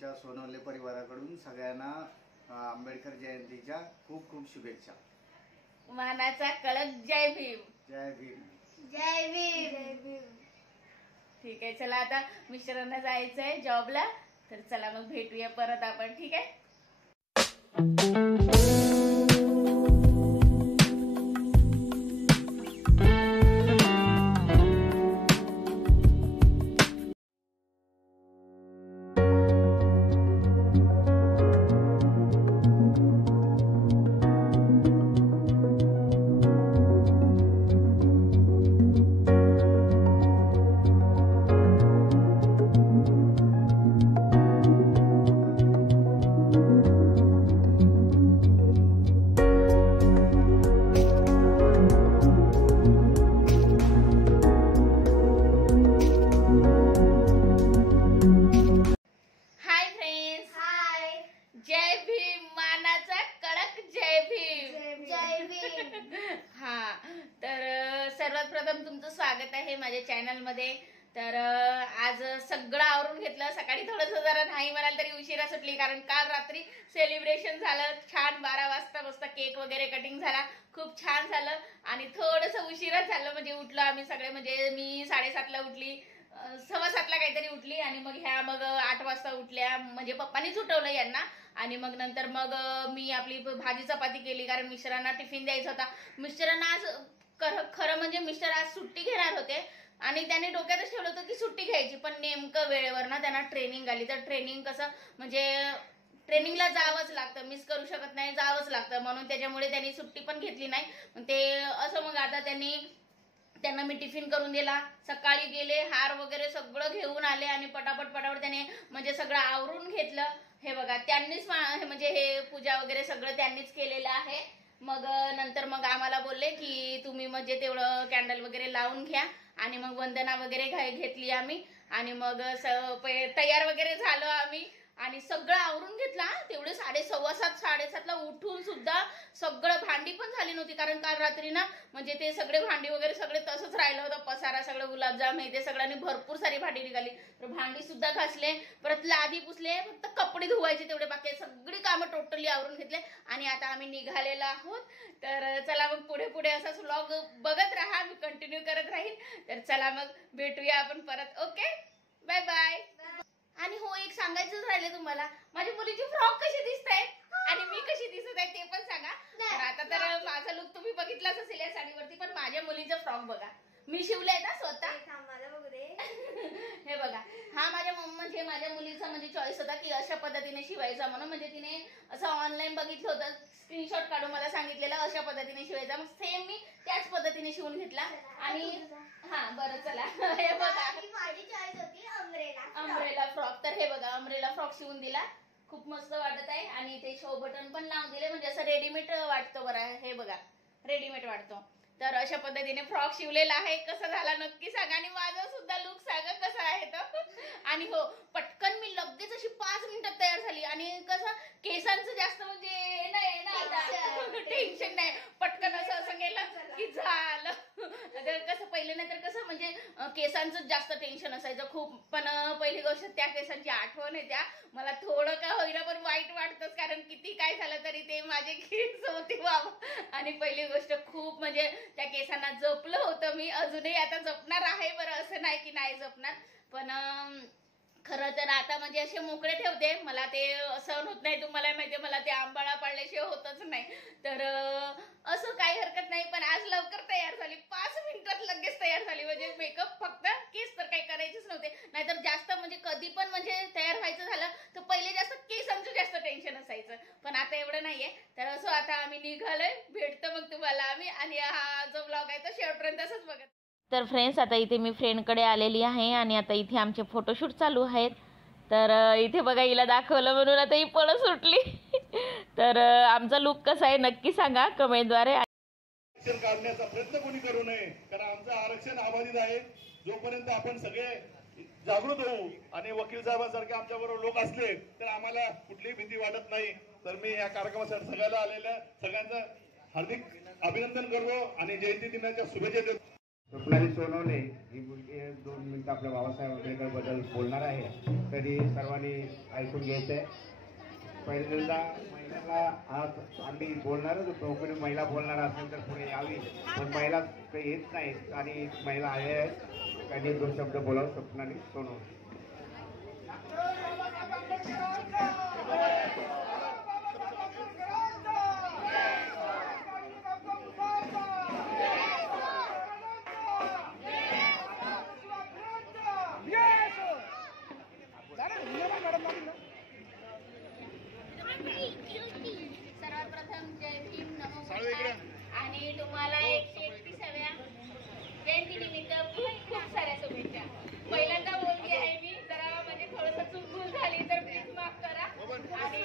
आमच्या सोनवणे परिवाराकडून सगळ्यांना आंबेडकर जयंतीच्या खूप खूप शुभेच्छा। मानाचा कळक जय भीम। जय भीम। जय भीम। जय भीम। ठीक आहे, चला आता मिस्टरांना जायचंय जॉबला, तर चला मग भेटूया परत आपण, ठीक आहे। जय भीम, मानाचा कडक जय भीम। जय भीम। हा, तर सर्वात प्रथम तुमचं स्वागत आहे माझ्या चॅनल मध्ये। तर आज सगळं आवरून घेतलं, सकाळी थोडंसं जरा नाही म्हणाल तरी उशिरा सुटली, कारण काल रात्री सेलिब्रेशन झालं छान, 12 वाजता मस्त केक वगैरे कटिंग झाला, खूप छान झालं। आणि थोडंसं उशिरा झालं, म्हणजे उठलो आम्ही सगळे, म्हणजे मी 7:30ला उठली, 7:15ला काहीतरी उठली, आणि मग ह्या मग 8 वाजता उठल्या, म्हणजे पप्पानीच उठवलं यांना। आणि मग नंतर मग मी आपली भाजी चपाती केली, कारण मिस्टरांना टिफिन द्यायचा होता। मिस्टरांना आज खरं म्हणजे मिस्टर आज सुट्टी घेणार होते, आणि त्यांनी डोक्यातच ठेवलं होतं की सुट्टी घ्यायची, पण नेमकं वेळेवर ना त्यांना ट्रेनिंग आली। तर ट्रेनिंग कसं म्हणजे ट्रेनिंगला जावंच लागतं, मिस करू शकत नाही, जावंच लागतं, म्हणून त्याच्यामुळे त्यांनी सुट्टी पण घेतली नाही ते असं। मग आता त्यांना मी टिफिन करून दिला, सकाळी गेले, हार वगैरे सगळं घेऊन आले, आणि पटापट त्याने म्हणजे सगळं आवरून घेतलं। हे बघा, त्यांनीच म्हणजे हे पूजा वगैरे सगळं त्यांनीच केलेलं आहे। मग नंतर मग आम्हाला बोलले की तुम्ही म्हणजे तेवढं कॅन्डल वगैरे लावून घ्या, आणि मग वंदना वगैरे घेतली आम्ही, आणि मग तयार वगैरे झालो आम्ही, आणि सगळं आवरून घेतला। तेवढे 6:15 7:30ला उठून सुद्धा सगळं, भांडी पण झाली नव्हती, कारण काल रात्री ना म्हणजे ते सगळे भांडी वगैरे सगळे तसंच राहिलं होतं, पसारा सगळं, गुलाबजाम हे ते सगळ्यांनी भरपूर सारी भांडी निघाली, तर भांडी सुद्धा घासले, परत लादी पुसले, फक्त कपडे धुवायचे तेवढे बाकी, सगळी कामं टोटली आवरून घेतले, आणि आता आम्ही निघालेलो आहोत। तर चला मग पुढे पुढे असाच व्लॉग बघत राहा, मी कंटिन्यू करत राहीन। तर चला मग भेटूया आपण परत, ओके, बाय बाय। आणि हो, एक सांगायचंच राहिले तुम्हाला, माझ्या मुलीची फ्रॉक कशी दिसत आहे आणि मी कशी दिसत आहे ते पण सांगा। तर आता तर माझा लुक तुम्ही बघितलाच असेल या साडीवरती, पण माझ्या मुलीचा फ्रॉक बघा, मी शिवलाय ना स्वतः। हे बघा, हा माझ्या मुलीचा म्हणजे चॉईस होता की अशा पद्धतीने शिवायचा म्हणून, म्हणजे तिने असं ऑनलाईन बघितलं होतं, स्क्रीनशॉट काढून मला सांगितलेलं अशा पद्धतीने शिवायचा, मग सेम मी त्याच पद्धतीने शिवून घेतला। आणि हा बरं चला, हे बघा माझी चॉईस होती अम्ब्रेला फ्रॉक, तर हे बघा अम्ब्रेला फ्रॉक शिवून दिला, खूप मस्त वाटत आहे, आणि ते शो बटन पण लावून दिले, म्हणजे असं रेडीमेड वाटतं बरं, हे बघा रेडीमेड वाटतो। तर अशा पद्धतीने फ्रॉक शिवलेला आहे, कसा झाला नक्की सांगा, आणि माझा सुद्धा लुक सांगा कसा आहे तो। आणि हो, पटकन मी लगेच अशी 5 मिनिटात तयार झाली, आणि कसं केसांचं जास्त म्हणजे नाही ना आता टेन्शन नाही, पटकन असं गेलं की झालं। तर कसं पहिले नाही तर कसं म्हणजे केसांचं जास्त टेन्शन असायचं खूप, पण पहिली गोष्ट त्या केसांची आठवण येत्या मला, थोडं का होईना पण वाईट वाटतंच, कारण किती काय झालं तरी ते माझे केस होते बाबा, आणि पहिली गोष्ट खूप म्हणजे त्या केसांना जपलं होतं मी, अजूनही आता जपणार आहे बरं, असं नाही की नाही जपणार, पण खरं तर आता म्हणजे असे मोकळे ठेवते, मला ते सहन होत नाही, तुम्हाला माहितीये मला ते आंबाळा पाडल्याशिवाय होतच नाही। तर असं काही हरकत नाही, पण आज लवकर तयार झाली, 5 मिनिटात लगेच तयार झाली, म्हणजे मेकअप फक्त, केस तर काही करायचेच नव्हते, नाहीतर जास्त म्हणजे कधी पण म्हणजे तयार व्हायचं झालं तर पहिले जास्त केसांचं जास्त टेन्शन असायचं, पण आता एवढं नाहीये। तर असं आता आम्ही निघालोय, भेटतो मग तुम्हाला आम्ही, आणि हा जो व्लॉग आहे तो शेवटपर्यंत असंच बघत। तर फ्रेंड्स, आता इथे मी फ्रेंडकडे आलेली आहे, आणि आता इथे आमचे फोटोशूट चालू आहेत। तर इथे बघा, हिला दाखवलं म्हणून आता ही पळत सुटली। तर आमचा लुक कसा आहे नक्की सांगा कमेंटद्वारे। आरक्षण काढण्याचा प्रयत्न कोणी करू नये, कारण आमचं आरक्षण अबाधित आहे। जोपर्यंत आपण सगळे जागृत होऊ आणि वकील साहेबांसारखे आमच्याबरोबर लोक असले तर आम्हाला कुठलीही भीती वाटत नाही। तर मी या कार्यक्रमासाठी सगळ्यांना आलेल्या सगळ्यांचं हार्दिक अभिनंदन करतो, आणि जयंती दिनाच्या शुभेच्छा देतो। स्वप्नाली सोनवणे ही मुलगी 2 मिनिटं आपल्या बाबासाहेब आंबेडकर बद्दल बोलणार आहे. तरी सर्वांनी ऐकून घ्यायचंय. पहिल्यांदा महिलाला आज आम्ही बोलणारच होतो, कोणी महिला बोलणार असेल तर पुढे यावी, पण महिला काही येत नाहीत आणि महिला आल्या आहेत. त्यांनी 2 शब्द बोलावं. स्वप्नाली सोनवणे. सर्वात प्रथम जय भीम, नमो बुद्धाय आणि तुम्हाला 131व्या जयंती निमित्त खूप खूप साऱ्या शुभेच्छा. पहिल्यांदा बोलते आहे मी, जरा म्हणजे थोडंसं चूक झाली तर प्लीज माफ करा. आणि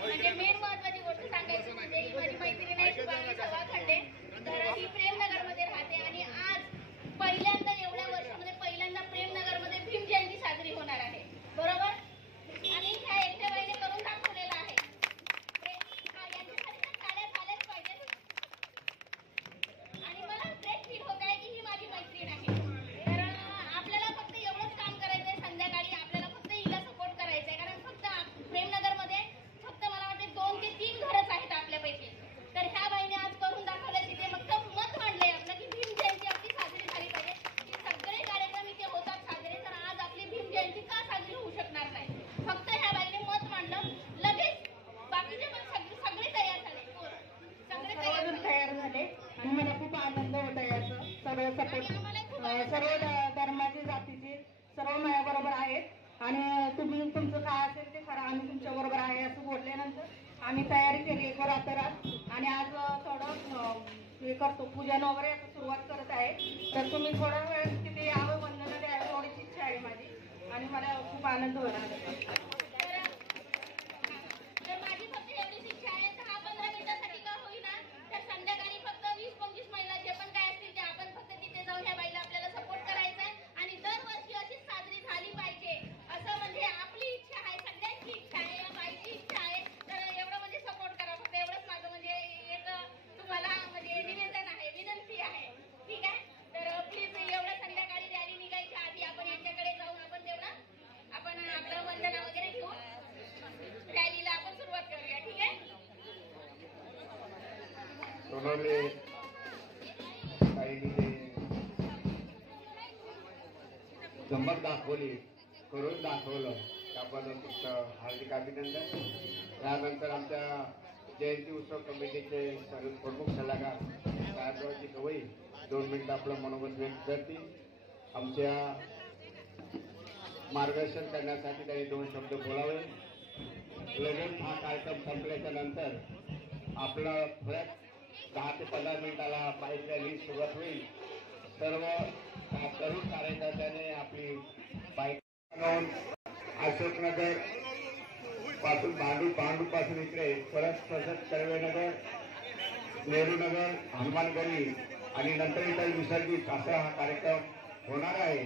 म्हणजे मेन महत्वाची गोष्ट सांगायची म्हणजे ही माझी मैत्रीण आहे शुभांगी सभा खंडे. तर ही प्रेमनगरमध्ये राहते आणि आज पहिल्यांदा एवढ्या वर्षामध्ये पहिल्यांदा प्रेमनगरमध्ये भीम जयंती साजरी होणार आहे, बरोबर. आणि ह्या एकट्या बाईने करून दाखवलेलं आहे. यांच्यासाठी तर टाळ्या झाल्याच पाहिजेत. आणि मला फ्रेश फील होत आहे की ही माझी मैत्रीण आहे. तर आपल्याला फक्त एवढंच काम करायचंय, संध्याकाळी आपल्याला फक्त हिला सपोर्ट करायचंय. कारण फक्त प्रेमनगरमध्ये फक्त मला वाटते 2 ते 3 घरच आहेत आपल्यापैकी. तर ह्या बाईने आज करून दाखवलंय. तिथे फक्त मत मांडलंय आपलं की भीम जयंती आपली साजरी झाली पाहिजे. की सगळे कार्यक्रम इथे होतात साजरे, तर आज आपली भीम जयंती का साजरी होऊ शकणार नाही. फक्त ह्या बाईने मत मांडलं, लगेच बाकीचे पण सगळे तयार झाले. सगळे तयार झाले आणि मला खूप आनंद होता याचं. सर्व सपोर्ट, सर्व धर्माचे जातीचे सर्व माझ्याबरोबर आहेत आणि तुम्ही तुमचं काय असेल ते खरं आम्ही तुमच्या बरोबर आहे असं बोलल्यानंतर आम्ही तयारी केली एक रातोरात आणि आज थोडं हे करतो, पूजन वगैरे आता सुरुवात करत आहे. तर तुम्ही थोडा वेळ तिथे यावं, वंदना द्यावी एवढीच इच्छा आहे माझी आणि मला खूप आनंद होणार. तर माझी फक्त एवढीच इच्छा आहे, 10-15 मिनिटासाठी का होईना, तर संध्याकाळी फक्त 20-25 महिला जे पण काय असतील ते आपण फक्त तिथे जाऊन ह्या बाईला आपल्याला सपोर्ट करायचा आहे आणि दरवर्षी अशीच साजरी झाली पाहिजे असं म्हणजे आपली इच्छा आहे, सगळ्यांची इच्छा आहे, या बाईची इच्छा आहे. तर एवढं म्हणजे सपोर्ट करा. फक्त एवढंच माझं म्हणजे एक तुम्हाला म्हणजे निवेदन आहे, विनंती आहे, ठीक आहे. तर प्लीज एवढं संध्याकाळी रॅली निघायच्या आधी आपण यांच्याकडे जाऊन आपण तेवढं आपण आपलं वंदना वगैरे घेऊन रॅलीला आपण सुरुवात करूया, ठीक आहे. सोनवणे ताईंनी जमत दाखवली, करून दाखवलं, त्याबद्दल तुमचं हार्दिक अभिनंदन. त्यानंतर आमच्या जयंती उत्सव कमिटीचे सर्व प्रमुख सल्लागार साहेबरावजी गवई 2 मिनिटं आपलं मनोगत व्यक्त करतील. आमच्या मार्गदर्शन करण्यासाठी त्यांनी 2 शब्द बोलावे. लगेच हा कार्यक्रम संपल्याच्या नंतर आपलं परत 10 ते 15 मिनिटाला बाईक रॅली सुरुवात होईल. सर्व तरुण कार्यकर्त्याने आपली बाईक अशोकनगर पासून भांडू पासून इकडे परत तसंच कर्वेनगर, नेहरूनगर, हनुमानगरी आणि नंतर इतर विसर्जित असा हा कार्यक्रम होणार आहे.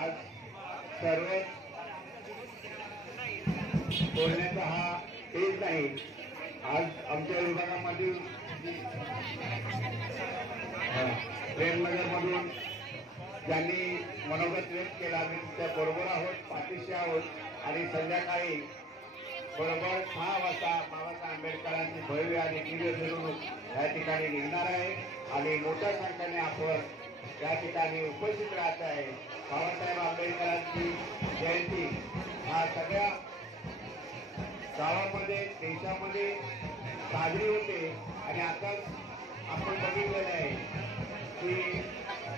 आज सर्व बोलण्याचा हा तेच नाही. आज आमच्या विभागामधील प्रेमनगरमधून ज्यांनी मनोगत व्यक्त केला, आम्ही त्या बरोबर आहोत, पाठीशी आहोत आणि संध्याकाळी बरोबर 6 वाजता बाबासाहेब आंबेडकरांची भव्य आणि दिव्य मिरवणूक या ठिकाणी निघणार आहे आणि मोठ्या संख्येने आपण या ठिकाणी उपस्थित राहत आहे. बाबासाहेब आंबेडकरांची जयंती हा सगळ्या गावामध्ये देशामध्ये साजरी होते आणि आता आपण बघितलेलं आहे की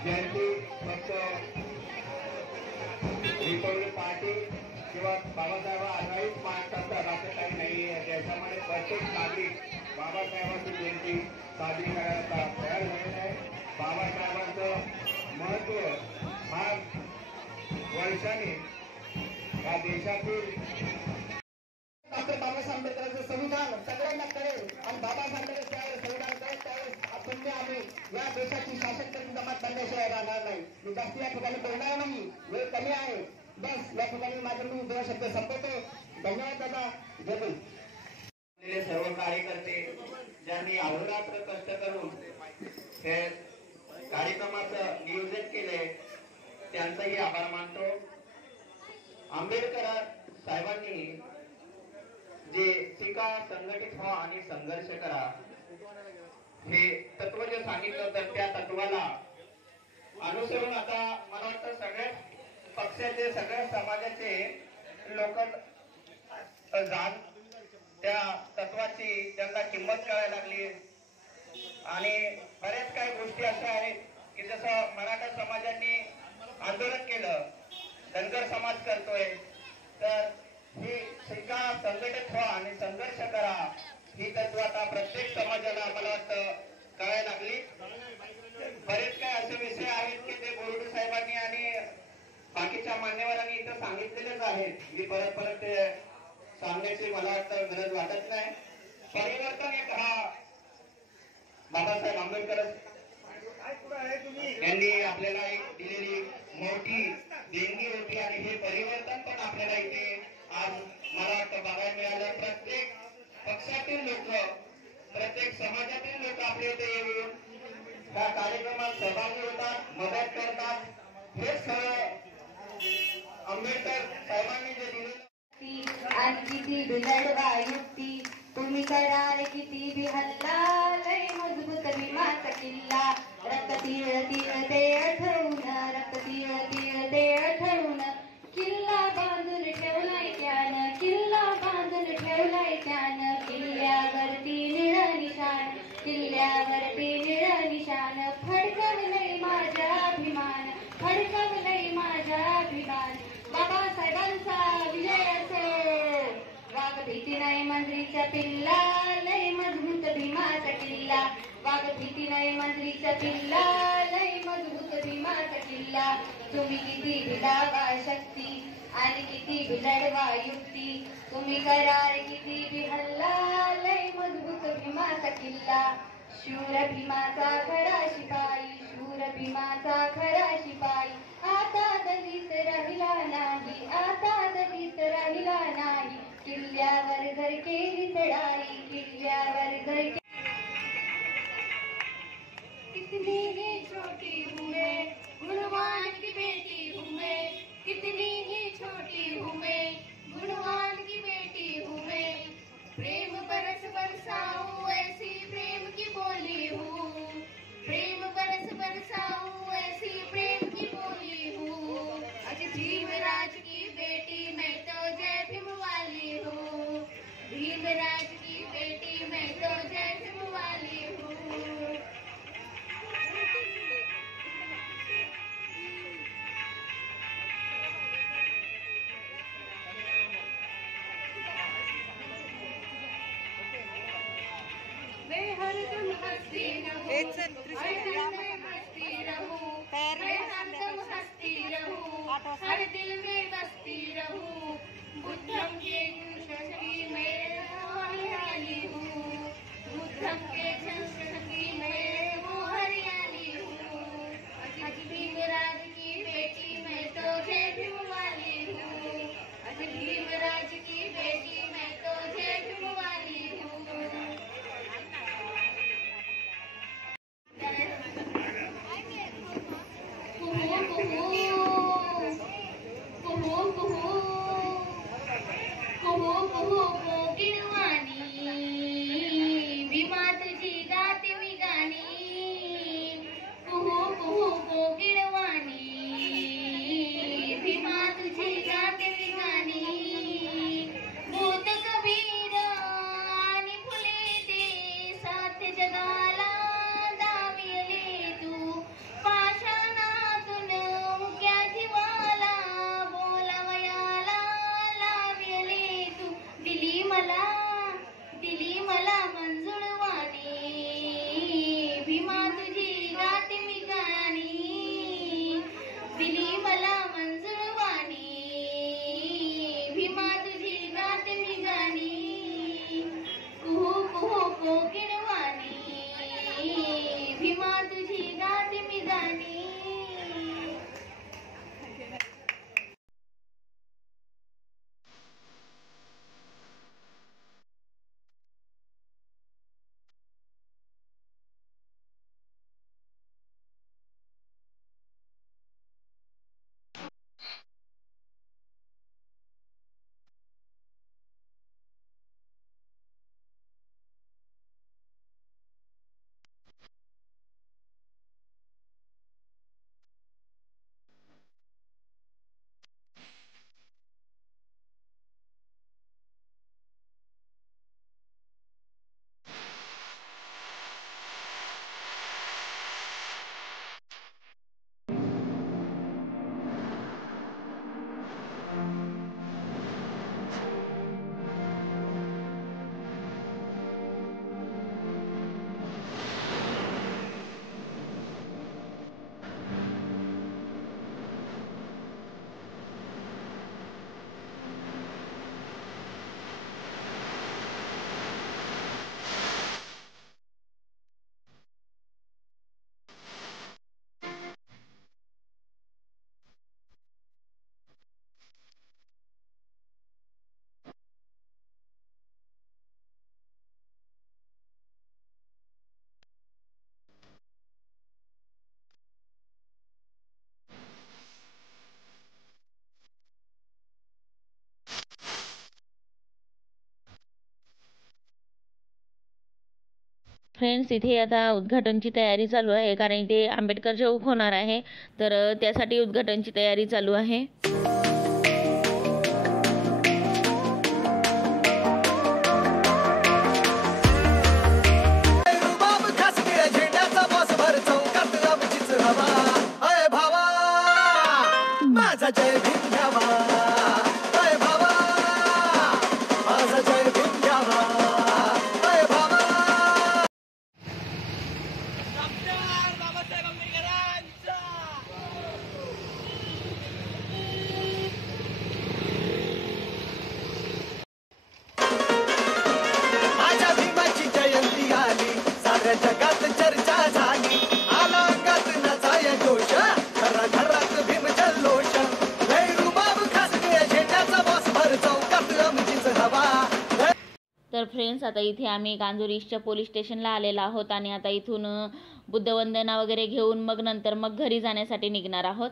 जयंती फक्त रिपब्लिक पार्टी किंवा बाबासाहेब आधारित मान करतात असं काही नाही आहे. देशामध्ये प्रत्येक नागरिक बाबासाहेबांची जयंती साजरी करायला तयार झालेला आहे. बाबासाहेबांचं महत्व फार वर्षाने या देशातील डॉक्टर बाबासाहेब आंबेडकरांचं संविधान सगळ्यांना कळेल आणि बाबासाहेब आंबेडकर त्यावेळेस संविधान कळेल त्यावेळेस आपण आम्ही या देशाची शासन करून जमात करण्याशिवाय राहणार नाही. मी जास्त या ठिकाणी बोलणार नाही, वेळ कमी आहे. बस या ठिकाणी माझे मी 2 शब्द संपवतो. धन्यवाद दादा. जय सर्व कार्यकर्ते ज्यांनी अहोरात्र कष्ट करून हे कार्यक्रमाचं नियोजन केले त्यांचाही आभार मानतो. आंबेडकर साहेबांनी जे शिका, संघटित व्हा आणि संघर्ष करा हे तत्व जे सांगितलं होतं त्या तत्वाला अनुसरून आता मला वाटतं सगळ्या पक्षाचे, सगळ्या समाजाचे लोक जाण त्या तत्वाची त्यांना किंमत कळायला लागली. आणि बऱ्याच काही गोष्टी अशा आहेत की जसं मराठा समाजाने आंदोलन केलं, धनगर समाज करतोय, तर ही शिका, संघटित व्हा आणि संघर्ष करा ही तत्व आता प्रत्येक समाजाला मला वाटतं कळायला लागली. बरेच काही असे विषय आहेत की ते बोर्डे साहेबांनी आणि बाकीच्या मान्यवरांनी इथं सांगितलेलेच आहेत. मी परत ते सांगण्याची मला वाटतं गरज वाटत नाही. परिवर्तन एक हा बाबासाहेब आंबेडकर यांनी आपल्याला एक दिलेली मोठी देणगी होती आणि हे परिवर्तन पण आपल्याला इथे आज मला वाटतं बघायला मिळालं. प्रत्येक पक्षातील लोक, प्रत्येक समाजातील लोक आपल्या इथे येऊन त्या कार्यक्रमात सहभागी होतात, मदत करतात. हे सगळं आंबेडकर साहेबांनी जे दिलेलं आणि किती बिलडवा युक्ती तुम्ही कराल किती बी हल्ला लय मजबूत भीमाचा किल्ला रक्त तीळ तीळ ते आठवून रक्त तीळ तीळ ते आठवून किल्ला बांधून ठेवलाय त्यानं किल्ला बांधून ठेवलाय त्यानं किल्ल्यावरती निळं निशाण किल्ल्यावरती निळं निशाण फडकवलंय माझा अभिमान फडकवलंय माझा अभिमान बाबासाहेबांचा विजय असो. वाघ भीती नाही मंत्रीच्या पिल्ला लय मजबूत भीमाचा किल्ला वाघ भीती नाही मंत्रीच्या पिल्ला लय मजबूत भीमाचा किल्ला. तुम्ही किती भिडावा शक्ती आणि किती भिडवा युक्ती तुम्ही कराल किती बी हल्ला लय मजबूत भीमाचा किल्ला. शूर भीमाचा खरा शिपाई शूर भीमाचा खरा शिपाई आता दलित राहिला नाही आता दलित राहिला नाही किल्ल्यावर घर केली चढाई किल्ल्यावर घर कितनी ही छोटी हूँ मैं गुणवान की बेटी हूँ मैं कितनी ही छोटी हूँ मैं गुणवान की बेटी हूँ मैं प्रेम बरस बरसाऊं ऐसी प्रेम की बोली हूँ प्रेम बरस बरसाऊं ऐसी प्रेम की बोली हूँ. अजी भीमराज की बेटी मैं तो जय भीम वाली हूँ भीमराज की बेटी मैं तो जय भीम वाली हूँ. मैं हरदम हंसती रहूं मैं हरदम हंसती रहूं हर दिल में बसती रहूं बुद्धम के शक्ति में हरियाली हूँ बुद्धम के शक्ति में वो हरियाली हूँ. अज भीमराज की बेटी मैं तो जय भीम वाली हूँ अज भीमराज की बेटी मैं तो जय भीम वाली हूँ. भीमा तुझी गाते मी गाणी कुहू कुहू कोकिळवाणी भीमा तुझी गाते मी गाणी भूत कबीर आणि फुले ते सात जगाला दाविले तू पाषाणातून मुक्या जीवाला बोलावयाला लाविले तू दिली मला फ्रेंड्स, इथे आता उद्घाटनची तयारी चालू आहे, कारण इथे आंबेडकर चौक होणार आहे, तर त्यासाठी उद्घाटनची तयारी चालू आहे. जगात चर्चा झाली आला अंगात नचाय जोश घराघरात भीम जल्लोष रुबाब खासगे झेंड्याचा बॉस भर चौकात आमचीच हवा. तर फ्रेंड्स, आता इथे आम्ही गांजोरी ईस्टच्या पोलीस स्टेशनला आलेलो आहोत आणि आता इथून बुद्धवंदना वगैरे घेऊन मग नंतर मग घरी जाण्यासाठी निघणार आहोत.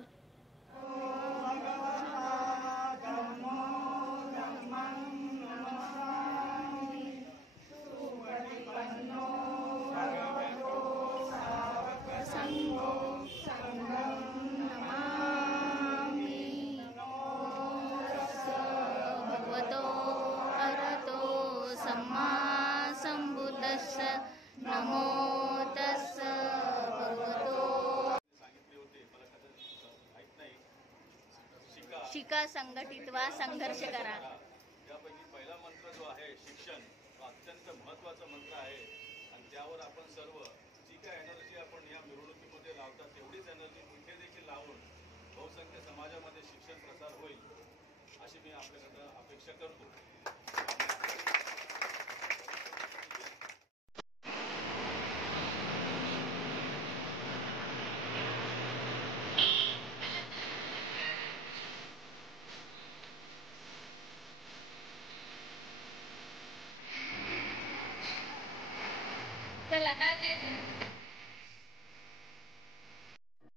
नमो तस्स भगवतो. शिका, संघटित वा, संघर्ष करा. यापैकी पहिला मंत्र जो आहे शिक्षण, हा अत्यंत महत्त्वाचा मंत्र आहे आणि त्यावर आपण सर्व जी काय एनर्जी आपण या मिरवणुकीमध्ये लावतात तेवढीच एनर्जी इथे देखील लावून बहुसंख्य समाजामध्ये शिक्षण प्रसार होईल अशी मी आपल्याकडं अपेक्षा करतो.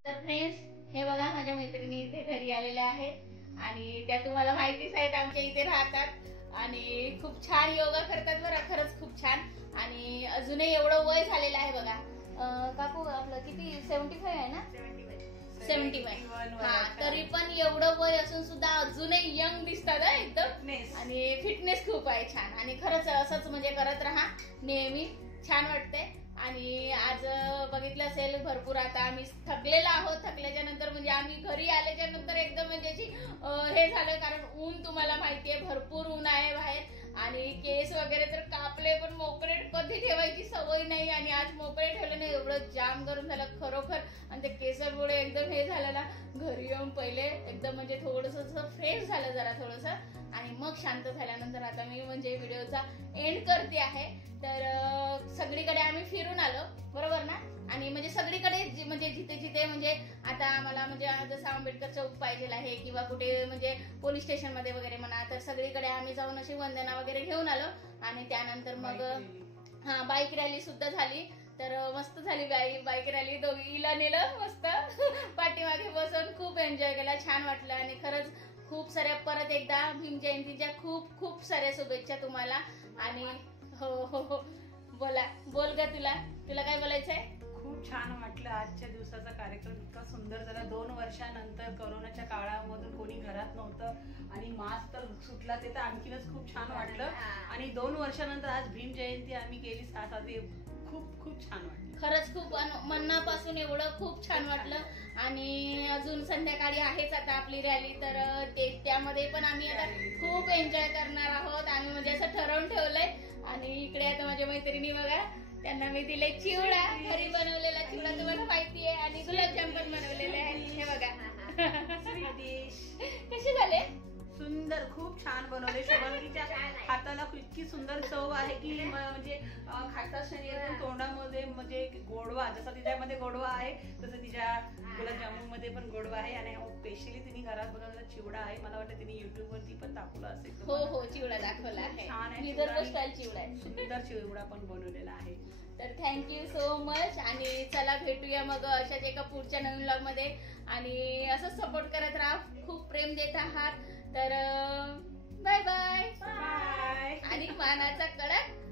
तर फ्रेंड्स, हे बघा माझ्या मैत्रिणी इथे घरी आलेल्या आहेत आणि त्या तुम्हाला माहितीच आहेत, आमच्या इथे राहतात आणि खूप छान योगा करतात बरं, खरंच खूप छान. आणि अजूनही एवढं वय झालेलं आहे बघा. काकू आपलं किती 75 आहे ना? 75. हा, तरी पण एवढं वय असून सुद्धा अजूनही यंग दिसतात एकदम. आणि फिटनेस खूप आहे छान. आणि खरंच असंच म्हणजे करत राहा नेहमी, छान वाटते. आणि आज बघितलं असेल भरपूर आता आम्ही थकलेलो आहोत. थकल्याच्या नंतर म्हणजे आम्ही घरी आल्याच्या नंतर एकदम म्हणजे हे झालं, कारण ऊन तुम्हाला माहितीये भरपूर ऊन आहे बाहेर आणि केस वगैरे तर कापले, पण मोकळे कधी ठेवायची सवय नाही आणि आज मोकळे ठेवले नाही, एवढं जाम गरम झालं खरोखर. आणि ते केसामुळे एकदम हे झालं ना, घरी येऊन पहिले एकदम म्हणजे थोडंसं फ्रेश झालं जरा थोडंसं आणि मग शांत झाल्यानंतर आता मी म्हणजे व्हिडिओचा एंड करते आहे. तर सगळीकडे आम्ही फिरून आलो बरोबर ना, आणि म्हणजे सगळीकडे म्हणजे जिथे जिथे म्हणजे आता आम्हाला म्हणजे जसं आंबेडकर चौक पाहिजे आहे किंवा कुठे म्हणजे पोलीस स्टेशन मध्ये वगैरे म्हणा, तर सगळीकडे आम्ही जाऊन अशी वंदना वगैरे घेऊन आलो. आणि त्यानंतर मग बाईक रॅली सुद्धा झाली. तर मस्त झाली बाईक रॅली, दोघीला नेलं मस्त पाठीमागे बसून खूप एन्जॉय केला, छान वाटलं. आणि खरंच खूप साऱ्या परत एकदा भीम जयंतीच्या खूप खूप साऱ्या शुभेच्छा तुम्हाला. आणि हो हो हो, बोल ग, तुला काय बोलायचंय? खूप छान वाटलं आजच्या दिवसाचा कार्यक्रम, इतका सुंदर झाला. 2 वर्षानंतर कोरोनाच्या काळामधून कोणी घरात नव्हतं आणि मास्क तर सुटला, ते तर आणखीनच खूप छान वाटलं. आणि 2 वर्षानंतर आज भीम जयंती आम्ही केली साजरी, खूप खूप छान वाटलं. खरंच खूप मनापासून एवढं खूप छान वाटलं. आणि अजून संध्याकाळी आहेच आता आपली रॅली, तर त्यामध्ये पण आम्ही आता खूप एन्जॉय करणार आहोत. आम्ही म्हणजे असं ठरवून ठेवलंय. आणि इकडे आता माझ्या मैत्रिणी बघा, त्यांना मी दिले चिवडा, घरी बनवलेला चिवडा तुम्हाला माहितीये, आणि गुलाबजाम पण बनवलेले आहेत. हे बघा कसे झाले, सुंदर, खूप छान बनवले. शुभांगीच्या हाताला इतकी सुंदर चव आहे की म्हणजे खाता शरीर तोंडामध्ये म्हणजे गोडवा, जसा तिच्यामध्ये गोडवा आहे तसं तिच्या गुलाबजामुन मध्ये पण गोडवा आहे. आणि स्पेशली तिने घरात बनवलेला चिवडा आहे, मला वाटतं तिने युट्यूब वरती पण दाखवला असेल. हो हो, चिवडा दाखवला आहे, छान आहे, विदर्भ स्टाईल चिवडा आहे, सुंदर चिवडा पण बनवलेला आहे. तर थँक्यू सो मच. आणि चला भेटूया मग अशाच एका पुढच्या नवीन व्लॉग मध्ये. आणि असंच सपोर्ट करत राहा, खूप प्रेम देत आहात. तर बाय बाय. आणि मानाचा कडक